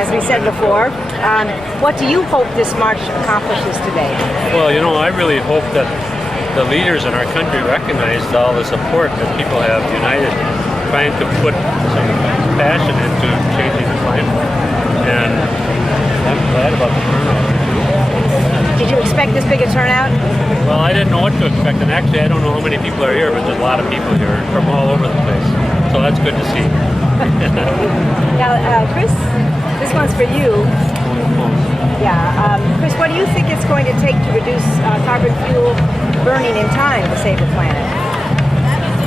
as we said before. What do you hope this march accomplishes today? Well, I really hope that the leaders in our country recognize all the support that people have united, trying to put some passion into changing the climate. And I'm glad about the turnout. Did you expect this big a turnout? Well, I didn't know what to expect, and actually I don't know how many people are here, but there's a lot of people here from all over the place. So that's good to see. Now, Chris, this one's for you. Yeah, Chris, what do you think it's going to take to reduce carbon fuel burning in time to save the planet?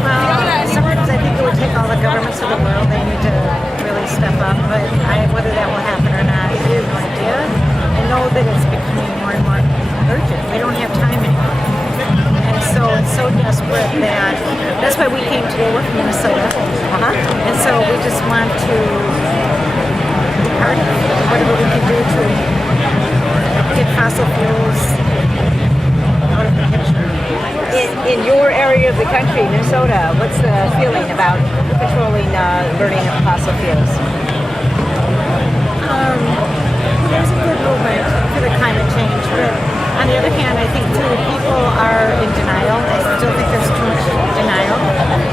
Well, sometimes I think it would take all the governments of the world. They need to really step up, but whether that will happen or not, I have no idea. I know that it's becoming more and more urgent. We don't have time anymore. And so it's so desperate that that's why we came today. We're from Minnesota. And so we just want to be part of it. Whatever we can do to get fossil fuels out of the picture. In your area of the country, Minnesota, what's the feeling about controlling burning of fossil fuels? There's a good movement for the climate change, but on the other hand, I think too people are in denial. I still think there's too much denial.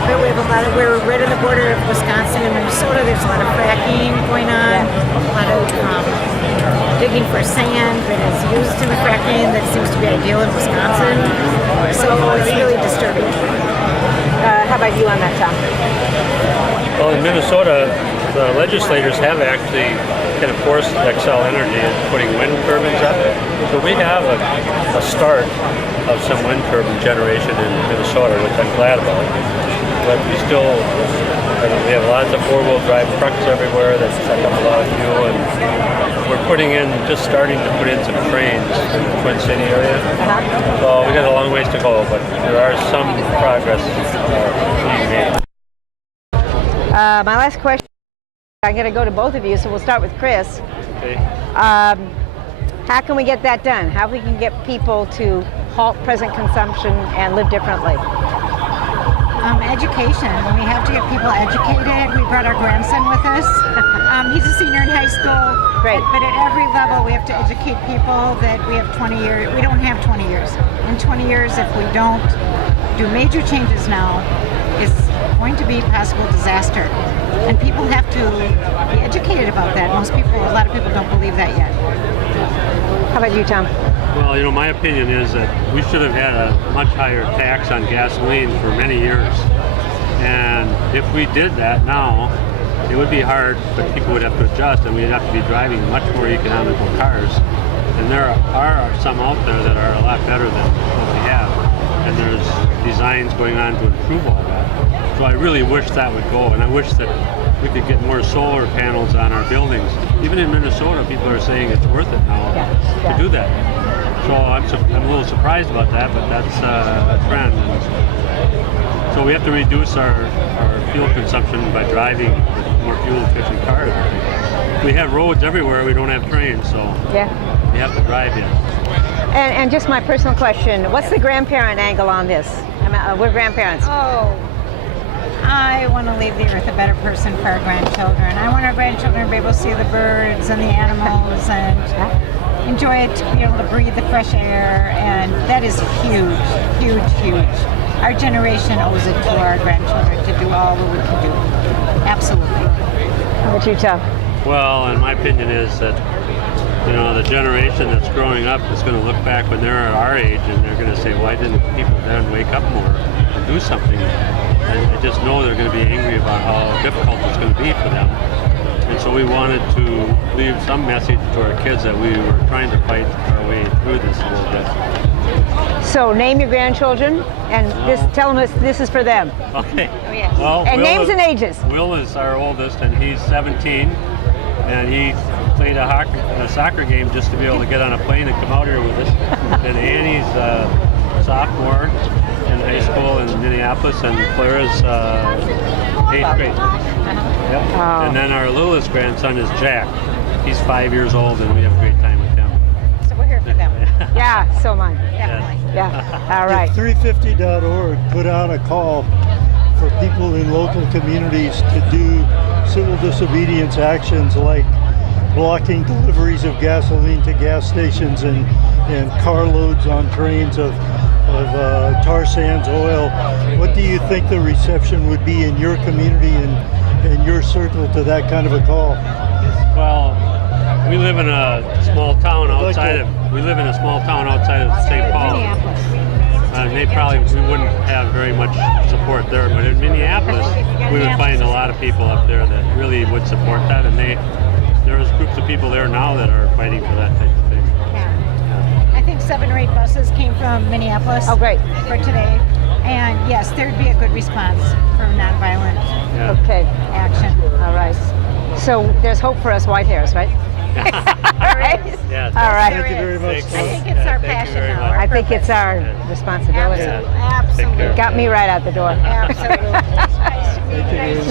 But we have we're right on the border of Wisconsin and Minnesota. There's a lot of fracking going on, a lot of digging for sand that is used in the fracking that seems to be ideal in Wisconsin. So it's really disturbing. How about you on that, Tom? Well, in Minnesota, the legislators have actually kind of forced Xcel Energy into putting wind turbines up. So we have a start of some wind turbine generation in Minnesota, which I'm glad about. But we have lots of four-wheel drive trucks everywhere that suck up a lot of fuel, and we're starting to put in some trains in the Twin City area. So we got a long ways to go, but there are some progress being made. My last question, I'm going to go to both of you, so we'll start with Chris. Okay. How can we get that done? How we can get people to halt present consumption and live differently? Education. We have to get people educated. We brought our grandson with us. He's a senior in high school. Great. But at every level, we have to educate people that we have 20 years. We don't have 20 years. In 20 years, if we don't do major changes now, it's going to be a possible disaster. And people have to be educated about that. A lot of people don't believe that yet. How about you, Tom? Well, my opinion is that we should have had a much higher tax on gasoline for many years. And if we did that now, it would be hard, but people would have to adjust, and we'd have to be driving much more economical cars. And there are some out there that are a lot better than what we have. And there's designs going on to improve all that. So I really wish that would go, and I wish that we could get more solar panels on our buildings. Even in Minnesota, people are saying it's worth it now to do that. So I'm a little surprised about that, but that's a trend. And so we have to reduce our fuel consumption by driving more fuel-efficient cars. We have roads everywhere. We don't have trains, so we have to drive in. And just my personal question, what's the grandparent angle on this? We're grandparents. I want to leave the earth a better person for our grandchildren. I want our grandchildren to be able to see the birds and the animals and enjoy it, to be able to breathe the fresh air, and that is huge, huge, huge. Our generation owes it to our grandchildren to do all that we can do. Absolutely. How about you, Tom? Well, and my opinion is that the generation that's growing up is going to look back when they're our age, and they're going to say, why didn't people then wake up more and do something? And I just know they're going to be angry about how difficult it's going to be for them. And so we wanted to leave some message to our kids that we were trying to fight our way through this a little bit. So name your grandchildren and tell them this is for them. Okay. Oh, yes. Well, and names and ages. Will is our oldest, and he's 17, and he played a soccer game just to be able to get on a plane and come out here with us. And Annie's a sophomore in high school in Minneapolis, and Clara's 8th grade. Yep. Oh. And then our littlest grandson is Jack. He's 5 years old, and we have a great time with him. So we're here for them. Yeah, so am I. Definitely. Yeah, all right. 350.org put out a call for people in local communities to do civil disobedience actions like blocking deliveries of gasoline to gas stations and carloads on trains of tar sands oil. What do you think the reception would be in your community and your circle to that kind of a call? Well, we live in a small town outside of St. Paul. And we wouldn't have very much support there, but in Minneapolis, we would find a lot of people up there that really would support that, and there's groups of people there now that are fighting for that type of thing. I think 7 or 8 buses came from Minneapolis. Oh, great. For today. And yes, there'd be a good response for nonviolent Okay. action. All right. So there's hope for us white hairs, right? All right. Yeah. All right. Thank you very much. I think it's our Thank you passion very now. much. I think it's our responsibility. Absolutely. Take care. Got me right out the door. Absolutely. Thank you very much.